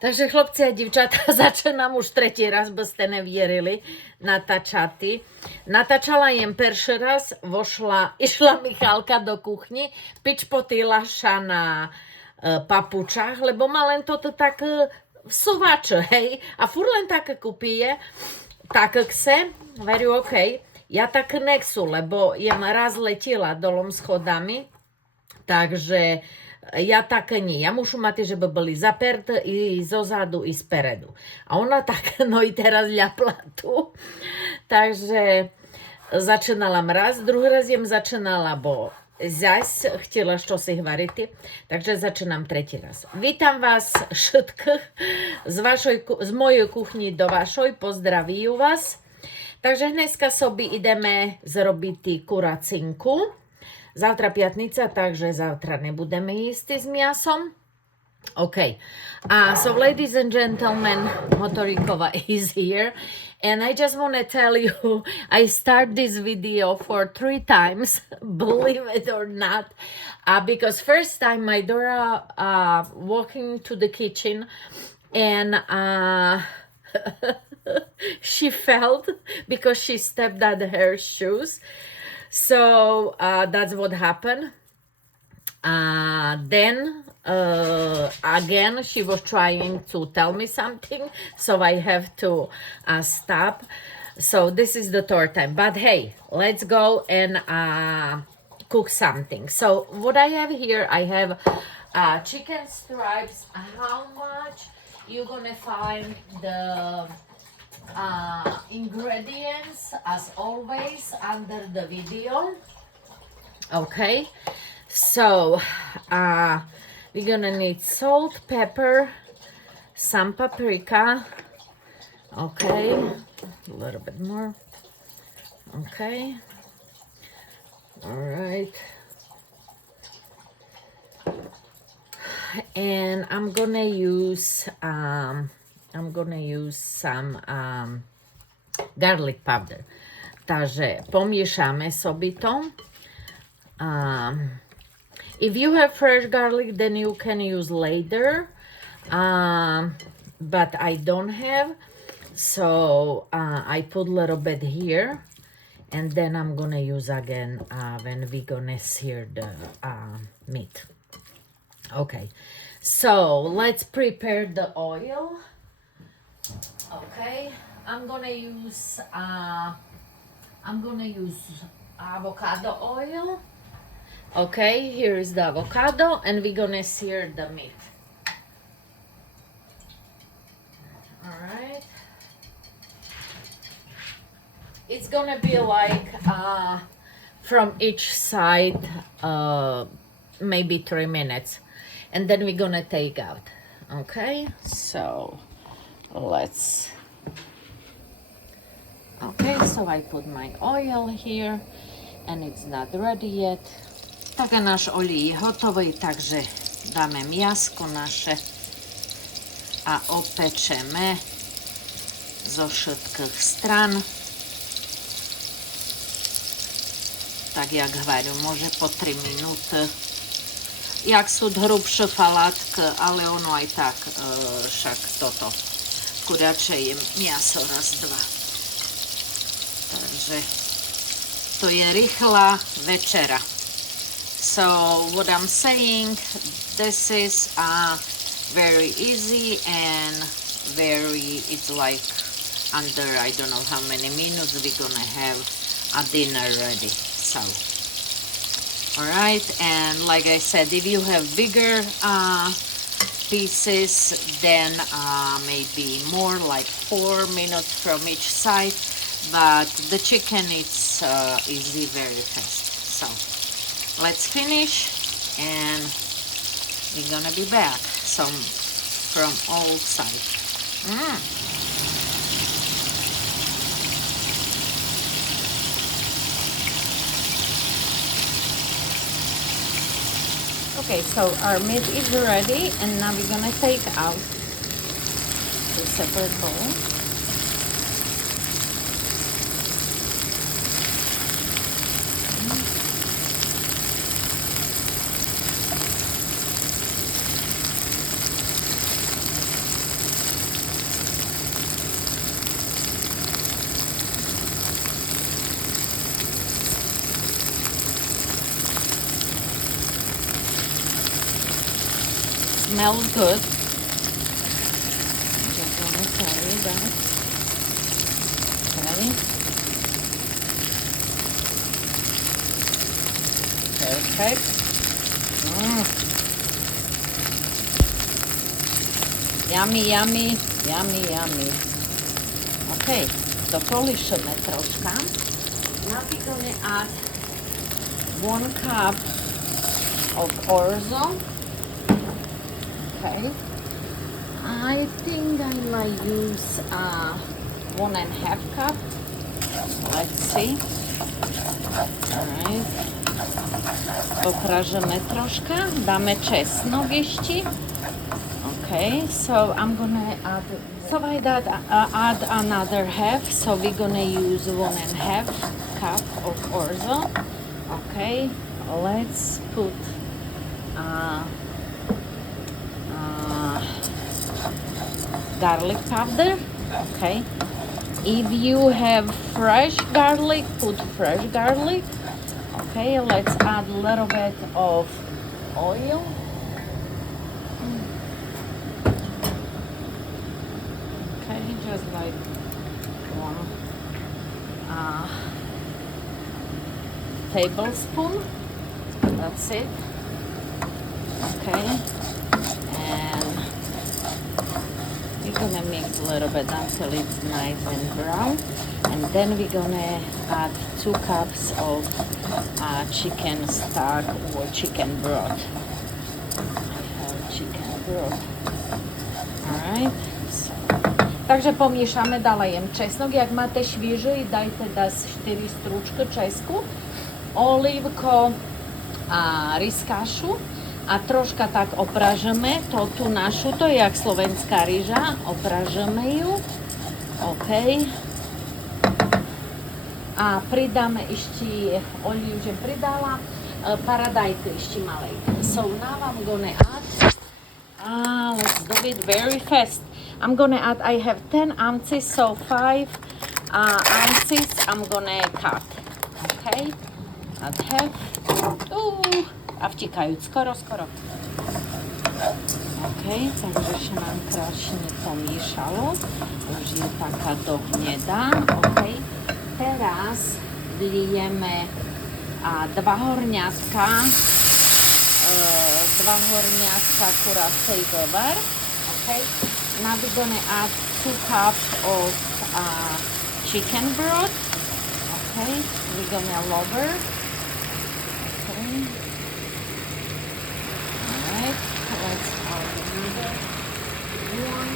Takže chlopci a divčata, začínam už tretí raz, by ste nevierili, natáčati. Natáčala jem perší raz, išla Michalka do kuchni, pičpotila ša na papučách, lebo ma len toto tak vsuvače, hej, a furt len tak kupije, tak kse, veru okej, ja tak nechcu, lebo jem raz letila dolom schodami, takže ja tak nie. Ja mušu mať, že by boli zapert i zozadu, i spredu. A ona tak, no i teraz ľapla tu. Takže začínala raz, druhý raz jem začínala, bo zas chtela čo si hvariti. Takže začínam tretí raz. Vítam vás všetkých z mojej kuchni do vašoj. Pozdravujem vás. Takže dneska sobi ideme zrobiť kuracinku. Завтра пятница, takže завтра не будeme їсти з м'ясом. Okay. So ladies and gentlemen, Motorikova is here. And I just want to tell you, I start this video for 3 times, believe it or not. Because first time my daughter walking to the kitchen and she fell because she stepped on her shoes. So that's what happened. Then again, she was trying to tell me something, so I have to stop. So this is the third time. But hey, let's go and cook something. So what I have here, I have chicken stripes. How much? You're gonna find the ingredients as always under the video. Okay, so we're gonna need salt, pepper, some paprika. Okay, a little bit more. Okay, all right. And I'm gonna use some garlic powder. Takže pomiešame sobi to. If you have fresh garlic, then you can use later. But I don't have. So I put a little bit here. And then I'm gonna use again when we're gonna sear the meat. Okay. So let's prepare the oil. Okay, I'm gonna use avocado oil. Okay, here is the avocado, and we're gonna sear the meat. All right, it's gonna be like from each side maybe 3 minutes, and then we're gonna take out. Okay, so okay, so I put my oil here and it's not ready yet. Tak náš olej je hotový, takže dáme miasko naše a opečeme zo všetkých stran. Tak jak hvaru, môže po 3 minúty. Jak sú hrubšie falátky, ale ono aj tak však toto kuracie je miaso raz, dva. Takže to je rýchla večera. So what I'm saying, this is very easy and it's like under I don't know how many minutes we're gonna have a dinner ready. So alright, and like I said, if you have bigger pieces, then maybe more, like 4 minutes from each side, but the chicken is easy very fast. So let's finish and we're gonna be back. So from all sides. Okay, so our meat is ready, and now we're gonna take out the separate bowl. smells good. Just want to tell you that. Okay. Perfect. Yummy, yummy, yummy, yummy. Okay, dopolišeme troška. Now we're gonna add 1 cup of orzo. Okay. I think I might use 1.5 cup. Let's see. Alright. Popražeme troška. Dáme česnok ešte. Okay, so I'm gonna add. So I add another half. So we're gonna use 1.5 cup of orzo. Okay, let's put garlic powder. Okay, if you have fresh garlic, put fresh garlic. Okay, let's add a little bit of oil. Okay, just like 1 tablespoon. That's it. Okay, and we're gonna mix a little bit until it's nice and brown, and then we're gonna add 2 cups of chicken stock or chicken broth. I have chicken broth. Alright, so. Takže pomiešame, dalajem česnok, jak máte švieži, dajte 4 strúčky česku, olívko a ryzkašu a troška tak opražeme tú našu, to je jak slovenská ryža, opražeme ju, ok. A pridáme ešte olív, že pridala paradajky ešte malej. So now I'm gonna add, let's do it very fast. I'm gonna add, I have 10 ounces, so 5 ounces I'm gonna cut. Okay, add half. A vtikajú, skoro. OK, takže sa nám krásne pomiešalo. Už je taká dohnedá. OK, teraz vlijeme 2 horňatka kuracej vyvar. OK, now we're gonna add 2 cups of chicken broth. Okay, we're gonna lower. Okay. Alright, let's add another one.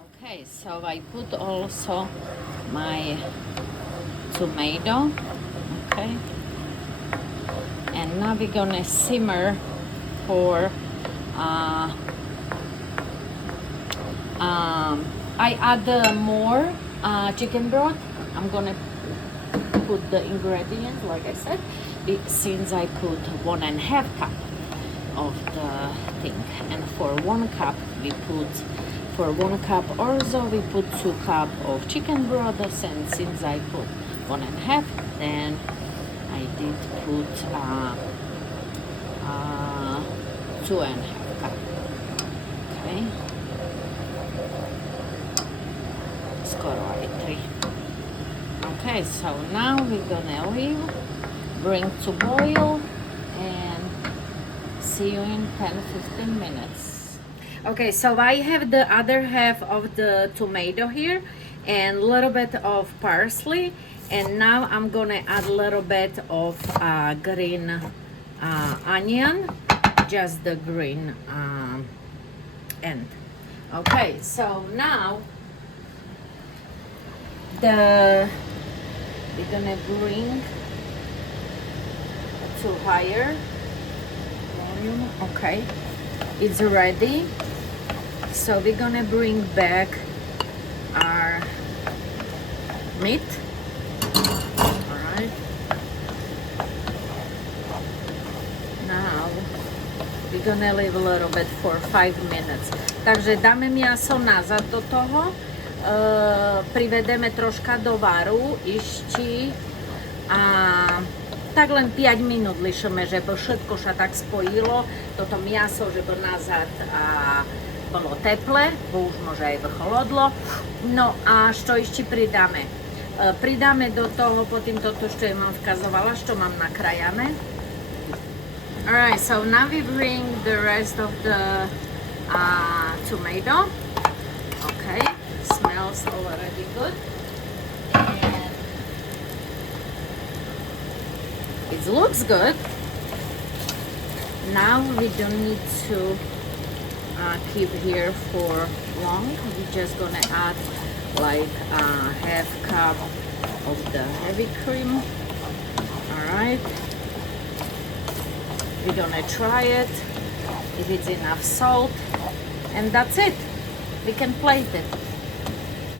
Okay, so I put also my tomato. Okay. And now we're gonna simmer for I add more chicken broth. I'm gonna put the ingredients like I said, since I put 1.5 cup of the thing, and for 1 cup we put, for 1 cup orzo we put 2 cup of chicken broth, and since I put 1.5, then I did put 2.5 cup. Okay. Skoro aj 3. Okay, so now we're gonna leave, bring to boil, and see you in 10-15 minutes. Okay, so I have the other half of the tomato here and a little bit of parsley, and now I'm gonna add a little bit of green onion, just the green end. Okay, so now we're gonna bring to higher volume. Okay, it's ready, so we're gonna bring back our meat. All right, now we're gonna leave a little bit for 5 minutes. Takže dáme miaso nazad do toho, privedeme troška do varu ešte a tak len 5 minút lišeme, že všetko sa tak spojilo, toto miaso, že nazad a bolo teple, bo už môže aj chladlo. No a čo ešte pridáme? Pridáme do toho potom toto, čo ja vám vkazovala, čo mám nakrajané. Alright, so now we bring the rest of the tomato. Okay, smells already good. And it looks good. Now we don't need to keep here for long. We're just gonna add like half cup of the heavy cream. Alright. We're gonna try it, if it's enough salt, and that's it. We can plate it.